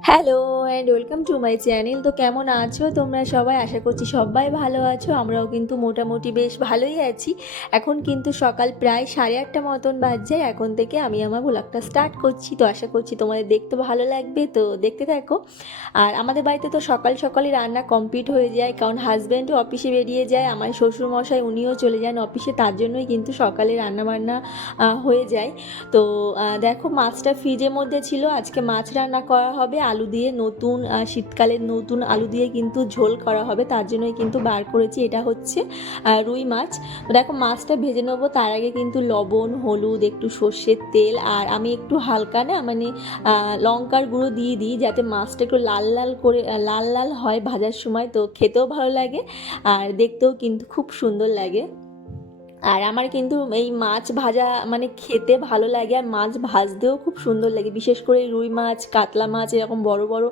Hello and welcome to my channel তো কেমন আছো? তোমরা সবাই আশা করছি সবাই ভালো আছো। আমরাও কিন্তু মোটামুটি বেশ ভালোই আছি। এখন কিন্তু সকাল প্রায় সাড়ে আটটা মতন বাজছে। এখন থেকে আমি আমার ব্লগটা স্টার্ট করছি। তো আশা করছি তোমাদের দেখতে ভালো লাগবে। তো দেখতে থাকো। আর আমাদের বাড়িতে তো সকাল সকালই রান্না কমপ্লিট হয়ে যায়। কারণ হাজব্যান্ডও অফিসে বেরিয়ে যায়। আমার শ্বশুরমশাই উনিও চলে যান অফিসে তার জন্যই কিন্তু সকালে রান্না বান্না হয়ে যায়। তো দেখো মাছটা ফ্রিজের মধ্যে ছিল। আজকে মাছ রান্না করা হবে। আলু দিয়ে নতুন আহ, শীতকালের নতুন আলু দিয়ে কিন্তু ঝোল করা হবে। তার জন্যই কিন্তু বার করেছি। এটা হচ্ছে রুই মাছ। দেখো মাছটা ভেজে নেব। তার আগে কিন্তু লবণ হলুদ একটু সর্ষের তেল আর আমি একটু হালকা না মানে লঙ্কার গুঁড়ো দিয়ে দিই যাতে মাছটা একটু লাল লাল করে লাল লাল হয় ভাজার সময়। তো খেতেও ভালো লাগে আর দেখতেও কিন্তু খুব সুন্দর লাগে। আর আমার কিন্তু এই মাছ ভাজা মানে খেতে ভালো লাগে আর মাছ ভাজতেও খুব সুন্দর লাগে। বিশেষ করে রুই মাছ, কাতলা মাছ এরকম বড় বড়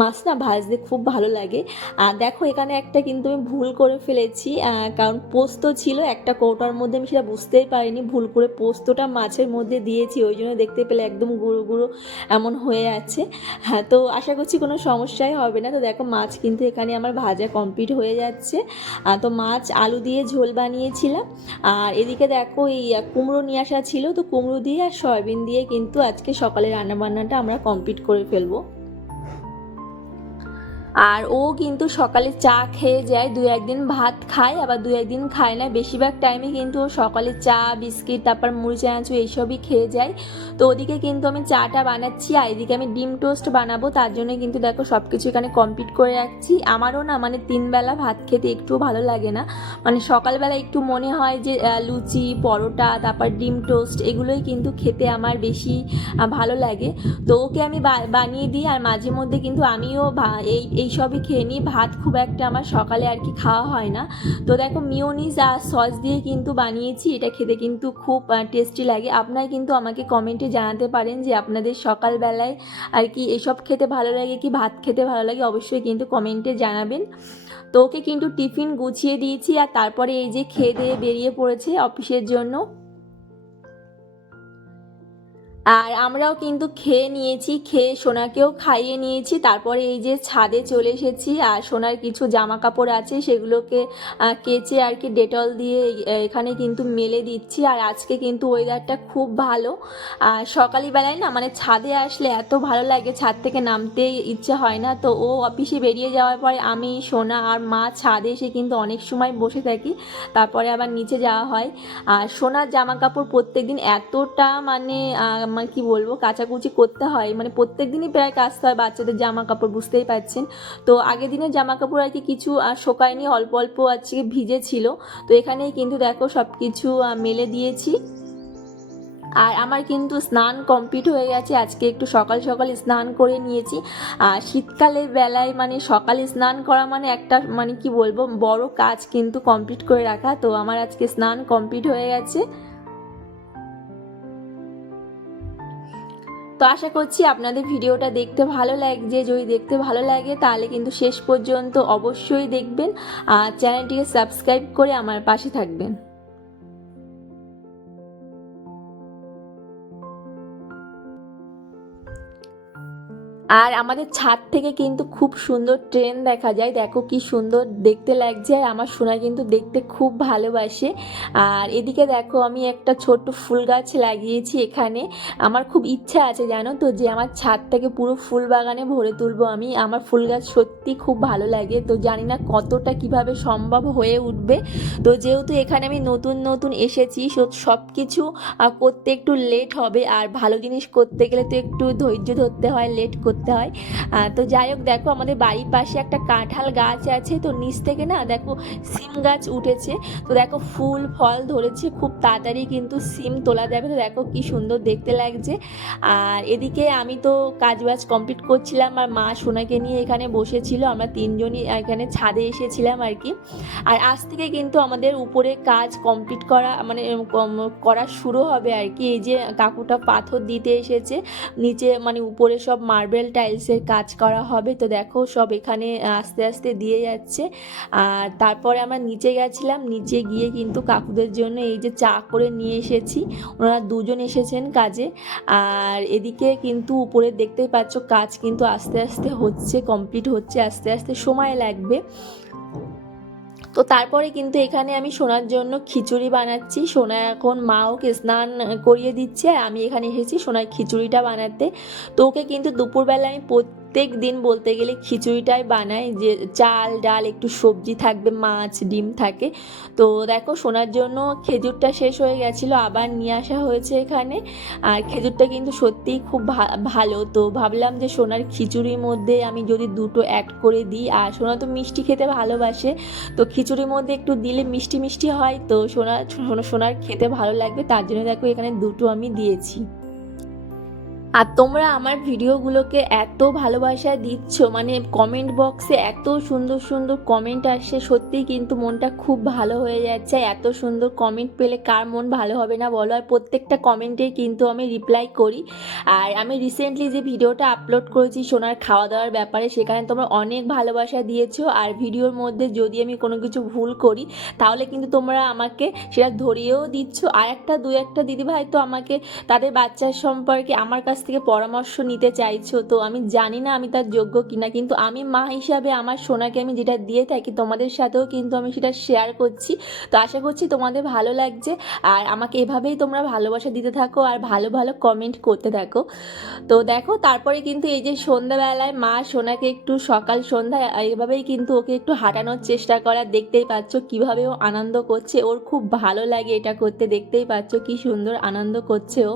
মাছ না ভাজতে খুব ভালো লাগে। আর দেখো এখানে একটা কিন্তু আমি ভুল করে ফেলেছি কারণ পোস্ত ছিল একটা কৌটার মধ্যে, আমি সেটা বুঝতেই পারিনি। ভুল করে পোস্তটা মাছের মধ্যে দিয়েছি, ওই জন্য দেখতে পেলে একদম গুঁড়ো গুঁড়ো এমন হয়ে আছে। হ্যাঁ তো আশা করছি কোনো সমস্যাই হবে না। তো দেখো মাছ কিন্তু এখানে আমার ভাজা কমপ্লিট হয়ে যাচ্ছে। তো মাছ আলু দিয়ে ঝোল বানিয়েছিলাম। আর এদিকে দেখো, এই কুমড়ো নিয়ে আসা ছিল, তো কুমড়ো দিয়ে আর সয়াবিন দিয়ে কিন্তু আজকে সকালে রান্নাবান্নাটা আমরা কমপ্লিট করে ফেলব। আর ও কিন্তু সকালে চা খেয়ে যায় দু একদিন ভাত খায়, আবার দু একদিন খায় না। বেশিরভাগ টাইমে কিন্তু ও সকালে চা, বিস্কিট, তারপর মুড়ি চানাচু এইসবই খেয়ে যায়। তো ওদিকে কিন্তু আমি চাটা বানাচ্ছি, আর এদিকে আমি ডিম টোস্ট বানাবো। তার জন্য কিন্তু দেখো সব কিছু এখানে কমপ্লিট করে রাখছি। আমারও না মানে তিনবেলা ভাত খেতে একটু ভালো লাগে না। মানে সকালবেলা একটু মনে হয় যে লুচি, পরোটা, তারপর ডিম টোস্ট এগুলোই কিন্তু খেতে আমার বেশি ভালো লাগে। তো ওকে আমি বানিয়ে দিই, আর মাঝে মধ্যে কিন্তু আমিও এই এইসবই খেয়ে নিই ভাত খুব একটা আমার সকালে আর কি খাওয়া হয় না। তো দেখো মিওনিজ আর সস দিয়ে কিন্তু বানিয়েছি, এটা খেতে কিন্তু খুব টেস্টি লাগে। আপনারা কিন্তু আমাকে কমেন্টে জানাতে পারেন যে আপনাদের সকালবেলায় আর কি এসব খেতে ভালো লাগে কি ভাত খেতে ভালো লাগে, অবশ্যই কিন্তু কমেন্টে জানাবেন। তো ওকে কিন্তু টিফিন গুছিয়ে দিয়েছি আর তারপরে এই যে খেয়ে দিয়ে বেরিয়ে পড়েছে অফিসের জন্য। আর আমরাও কিন্তু খেয়ে নিয়েছি, খেয়ে সোনাকেও খাইয়ে নিয়েছি। তারপরে এই যে ছাদে চলে এসেছি আর সোনার কিছু জামা কাপড় আছে, সেগুলোকে কেচে আর কি ডেটল দিয়ে এখানে কিন্তু মেলে দিচ্ছি। আর আজকে কিন্তু ওয়েদারটা খুব ভালো। আর সকালবেলায় না মানে ছাদে আসলে এত ভালো লাগে, ছাদ থেকে নামতে ইচ্ছে হয় না। তো ও অফিসে বেরিয়ে যাওয়ার পরে আমি, সোনা আর মা ছাদে এসে কিন্তু অনেক সময় বসে থাকি। তারপরে আবার নিচে যাওয়া হয়। আর সোনার জামা কাপড় প্রত্যেকদিন এতটা মানে আহ, মানে কি বলব কাচাকুচি করতে হয়। মানে প্রত্যেক দিনই প্রায় কাচতে হয় বাচ্চাদের জামা কাপড় বুঝতেই পারছেন। তো আগের দিনের জামা কাপড় আর কি কিছু শোকায়নি অল্প অল্প আজকে ভিজে ছিল তো এখানেই কিন্তু দেখো সব কিছু মেলে দিয়েছি। আর আমার কিন্তু স্নান কমপ্লিট হয়ে গেছে। আজকে একটু সকাল সকাল স্নান করে নিয়েছি। আর শীতকালের বেলায় মানে সকালে স্নান করা মানে একটা মানে কি বলব বড় কাজ কিন্তু কমপ্লিট করে রাখা। তো আমার আজকে স্নান কমপ্লিট হয়ে গেছে। তো আশা করছি আপনাদের ভিডিওটা দেখতে ভালো লাগছে। যদি দেখতে ভালো লাগে, তাহলে কিন্তু শেষ পর্যন্ত অবশ্যই দেখবেন। আর চ্যানেলটিকে সাবস্ক্রাইব করে আমার পাশে থাকবেন। আর আমাদের ছাদ থেকে কিন্তু খুব সুন্দর ট্রেন দেখা যায়। দেখো কি সুন্দর দেখতে লাগছে আর আমার সোনা কিন্তু দেখতে খুব ভালোবাসে। আর এদিকে দেখো আমি একটা ছোট্ট ফুল গাছ লাগিয়েছি এখানে। আমার খুব ইচ্ছা আছে জানো তো যে আমার ছাদ থেকে পুরো ফুল বাগানে ভরে তুলবো আমি। আমার ফুল গাছ সত্যি খুব ভালো লাগে। তো জানি না কতটা কীভাবে সম্ভব হয়ে উঠবে। তো যেহেতু এখানে আমি নতুন নতুন এসেছি সব কিছু করতে একটু লেট হবে। আর ভালো জিনিস করতে গেলে তো একটু ধৈর্য ধরতে হয় লেট করতে হয় তো যাই হোক, দেখো আমাদের বাড়ির পাশে একটা কাঁঠাল গাছ আছে, তো নিচ থেকে না দেখো সিম গাছ উঠেছে। তো দেখো ফুল, ফল ধরেছে, খুব তাড়াতাড়ি কিন্তু সিম তোলা যাবে। তো দেখো কি সুন্দর দেখতে লাগছে। আর এদিকে আমি তো কাজবাজ কমপ্লিট করছিলাম, আর মা সোনাকে নিয়ে এখানে বসেছিল। আমরা তিনজনই এখানে ছাদে এসেছিলাম আর কি। আর আজ থেকে কিন্তু আমাদের উপরে কাজ কমপ্লিট করা মানে করা শুরু হবে আর কি। এই যে কাকুটা পাথর দিতে এসেছে, নিচে মানে উপরে সব মার্বেল টাইলসের কাজ করা হবে। তো দেখো সব এখানে আস্তে আস্তে দিয়ে যাচ্ছে। আর তারপরে আমরা নিচে গেছিলাম। নিচে গিয়ে কিন্তু কাকুদের জন্য এই যে চা করে নিয়ে এসেছি। ওনারা দুজন এসেছেন কাজে। আর এদিকে কিন্তু উপরে দেখতেই পাচ্ছ, কাজ কিন্তু আস্তে আস্তে হচ্ছে, কমপ্লিট হচ্ছে, আস্তে আস্তে সময় লাগবে। তো তারপরে কিন্তু এখানে আমি সোনার জন্য খিচুড়ি বানাচ্ছি। সোনা এখন মা ওকে স্নান করিয়ে দিচ্ছে, আর আমি এখানে এসেছি সোনার খিচুড়িটা বানাতে। তো ওকে কিন্তু দুপুরবেলা আমি প্রত্যেক দিন বলতে গেলে খিচুড়িটাই বানাই, যে চাল, ডাল, একটু সবজি থাকবে, মাছ, ডিম থাকে। তো দেখো সোনার জন্য খেজুরটা শেষ হয়ে গেছিল, আবার নিয়ে আসা হয়েছে এখানে। আর খেজুরটা কিন্তু সত্যিই খুব ভালো। তো ভাবলাম যে সোনার খিচুড়ির মধ্যে আমি যদি দুটো অ্যাড করে দিই, আর সোনা তো মিষ্টি খেতে ভালোবাসে, তো খিচুড়ির মধ্যে একটু দিলে মিষ্টি মিষ্টি হয়, তো সোনা- সোনার খেতে ভালো লাগবে, তার জন্য দেখো এখানে দুটো আমি দিয়েছি। আর তোমরা আমার ভিডিওগুলোকে এত ভালোবাসা দিচ্ছ মানে কমেন্ট বক্সে এত সুন্দর সুন্দর কমেন্ট আসছে সত্যিই কিন্তু মনটা খুব ভালো হয়ে যাচ্ছে। এত সুন্দর কমেন্ট পেলে কার মন ভালো হবে না বলো? আর প্রত্যেকটা কমেন্টে কিন্তু আমি রিপ্লাই করি। আর আমি রিসেন্টলি যে ভিডিওটা আপলোড করেছি সোনার খাওয়া দাওয়ার ব্যাপারে, সেখানে তোমরা অনেক ভালোবাসা দিয়েছ। আর ভিডিওর মধ্যে যদি আমি কোনো কিছু ভুল করি, তাহলে কিন্তু তোমরা আমাকে সেটা ধরিয়েও দিচ্ছ। আর একটা, দু একটা দিদিভাই তো আমাকে তাদের বাচ্চার সম্পর্কে আমার কাছ থেকে পরামর্শ নিতে চাইছো, তো আমি জানি না আমি তার যোগ্য কিনা, কিন্তু আমি মা হিসাবে আমার সোনাকে আমি যেটা দিয়ে থাকি তোমাদের সাথেও কিন্তু আমি সেটা শেয়ার করছি। তো আশা করছি তোমাদের ভালো লাগছে, আর আমাকে এভাবেই তোমরা ভালোবাসা দিতে থাকো আর ভালো ভালো কমেন্ট করতে থাকো। তো দেখো, তারপরে কিন্তু এই যে সন্ধ্যাবেলায় মা সোনাকে একটু সকাল সন্ধ্যায় এভাবেই কিন্তু ওকে একটু হাঁটানোর চেষ্টা করা। দেখতেই পাচ্ছ কীভাবে ও আনন্দ করছে, ওর খুব ভালো লাগে এটা করতে, দেখতেই পাচ্ছ কি সুন্দর আনন্দ করছে ও।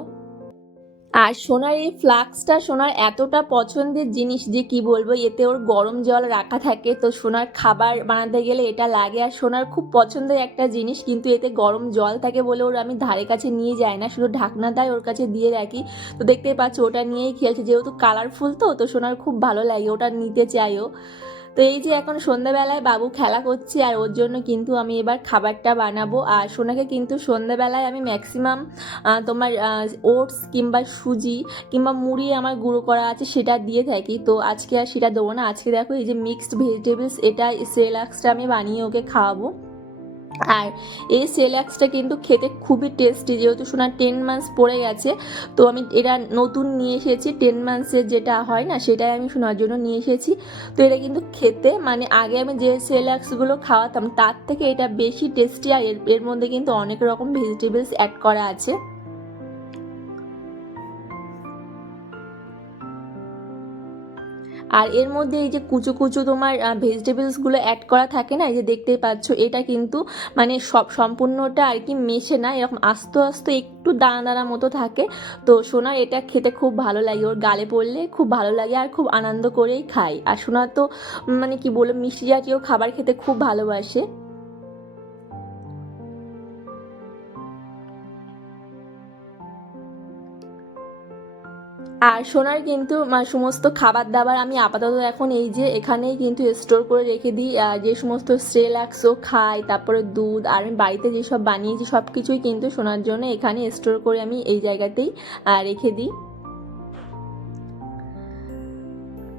আর সোনার এই ফ্লাক্সটা সোনার এতটা পছন্দের জিনিস যে কি বলব, এতে ওর গরম জল রাখা থাকে, তো সোনার খাবার বানাতে গেলে এটা লাগে। আর সোনার খুব পছন্দের একটা জিনিস, কিন্তু এতে গরম জল থাকে বলে ওর আমি ধারে কাছে নিয়ে যাই না, শুধু ঢাকনা দেয় ওর কাছে দিয়ে রাখি। তো দেখতেই পাচ্ছ, ওটা নিয়েই খেলছে, যেহেতু কালারফুল তো তো সোনার খুব ভালো লাগে, ওটা নিতে চাইও। তো এই যে এখন সন্ধ্যাবেলায় বাবু খেলা করছে আর ওর জন্য কিন্তু আমি এবার খাবারটা বানাবো। আর সোনাকে কিন্তু সন্ধ্যাবেলায় আমি ম্যাক্সিমাম তোমার ওটস কিংবা সুজি কিংবা মুড়ি আমার গুঁড়ো করা আছে সেটা দিয়ে থাকি। তো আজকে আর সেটা দেবো না। আজকে দেখো এই যে মিক্সড ভেজিটেবলস এটা সেলাক্সটা আমি বানিয়ে ওকে খাওয়াবো। আর এই সেলাক্সটা কিন্তু খেতে খুবই টেস্টি যেহেতু শোনা টেন মান্থস পড়ে গেছে, তো আমি এটা নতুন নিয়ে এসেছি টেন মান্থসের যেটা হয় না, সেটাই আমি শোনার জন্য নিয়ে এসেছি। তো এটা কিন্তু খেতে মানে আগে আমি যে সেলাক্সগুলো খাওয়াতাম, তার থেকে এটা বেশি টেস্টি আর এর এর মধ্যে কিন্তু অনেক রকম ভেজিটেবলস অ্যাড করা আছে। আর এর মধ্যে এই যে কুচু কুচু তোমার ভেজিটেবলসগুলো অ্যাড করা থাকে না, এই যে দেখতেই পাচ্ছ, এটা কিন্তু মানে সব সম্পূর্ণটা আর কি মেশে না, এরকম আস্তে আস্তে একটু দানা দানা মতো থাকে। তো সোনার এটা খেতে খুব ভালো লাগে, ওর গালে পড়লে খুব ভালো লাগে আর খুব আনন্দ করেই খায়। আর সোনা তো মানে কি বলব, মিষ্টি জাতীয় খাবার খেতে খুব ভালোবাসে। আর সোনার কিন্তু সমস্ত খাবার দাবার আমি আপাতত এখন এই যে এখানেই কিন্তু স্টোর করে রেখে দিই। যে সমস্ত সেলাক্সও খাই, তারপরে দুধ, আর আমি বাড়িতে যেসব বানিয়েছি সব কিছুই কিন্তু সোনার জন্য এখানে স্টোর করে আমি এই জায়গাতেই রেখে দিই।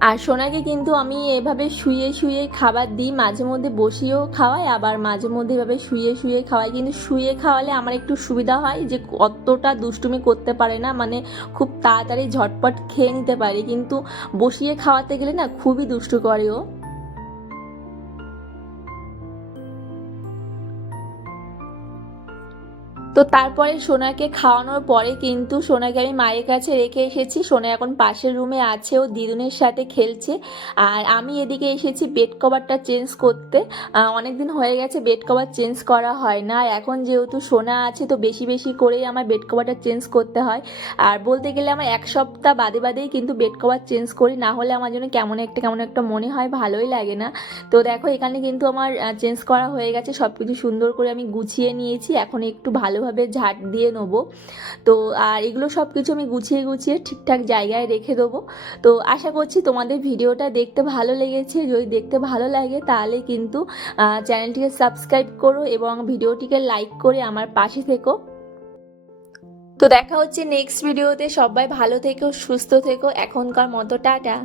আর সোনাকে কিন্তু আমি এভাবে শুয়ে শুয়ে খাবার দিই, মাঝে মধ্যে বসিয়েও খাওয়াই, আবার মাঝে মধ্যে এভাবে শুয়ে শুয়ে খাওয়াই। কিন্তু শুয়ে খাওয়ালে আমার একটু সুবিধা হয় যে অতটা দুষ্টুমি করতে পারে না মানে খুব তাড়াতাড়ি ঝটপট খেয়ে নিতে পারে। কিন্তু বসিয়ে খাওয়াতে গেলে না খুবই দুষ্টু করে ও। তো তারপরে সোনাকে খাওয়ানোর পরে কিন্তু সোনাকে আমি মায়ের কাছে রেখে এসেছি। সোনা এখন পাশের রুমে আছে, ও দিদুনের সাথে খেলছে। আর আমি এদিকে এসেছি বেড কভারটা চেঞ্জ করতে। অনেক দিন হয়ে গেছে বেড কভার চেঞ্জ করা হয় না। এখন যেহেতু সোনা আছে, তো বেশি বেশি করেই আমার বেড কভারটা চেঞ্জ করতে হয়। আর বলতে গেলে আমার এক সপ্তাহ বাদে বাদেই কিন্তু বেড কভার চেঞ্জ করি। না হলে আমার জন্য কেমন একটা কেমন একটা মনে হয়, ভালোই লাগে না। তো দেখো, এখানে কিন্তু আমার চেঞ্জ করা হয়ে গেছে। সব কিছু সুন্দর করে আমি গুছিয়ে নিয়েছি। এখন একটু ভালোভাবে ঝাঁট দিয়ে নেব। তো, আর এগুলো সব কিছু আমি গুছিয়ে গুছিয়ে ঠিকঠাক জায়গায় রেখে দেবো। তো, আশা করছি তোমাদের ভিডিওটা দেখতে ভালো লেগেছে। যদি দেখতে ভালো লাগে তাহলে কিন্তু চ্যানেলটিকে সাবস্ক্রাইব করো এবং ভিডিওটিকে লাইক করে আমার পাশে থেকো। তো, দেখা হচ্ছে নেক্সট ভিডিওতে। সবাই ভালো থেকো, সুস্থ থেকো। এখনকার মতো টাটা।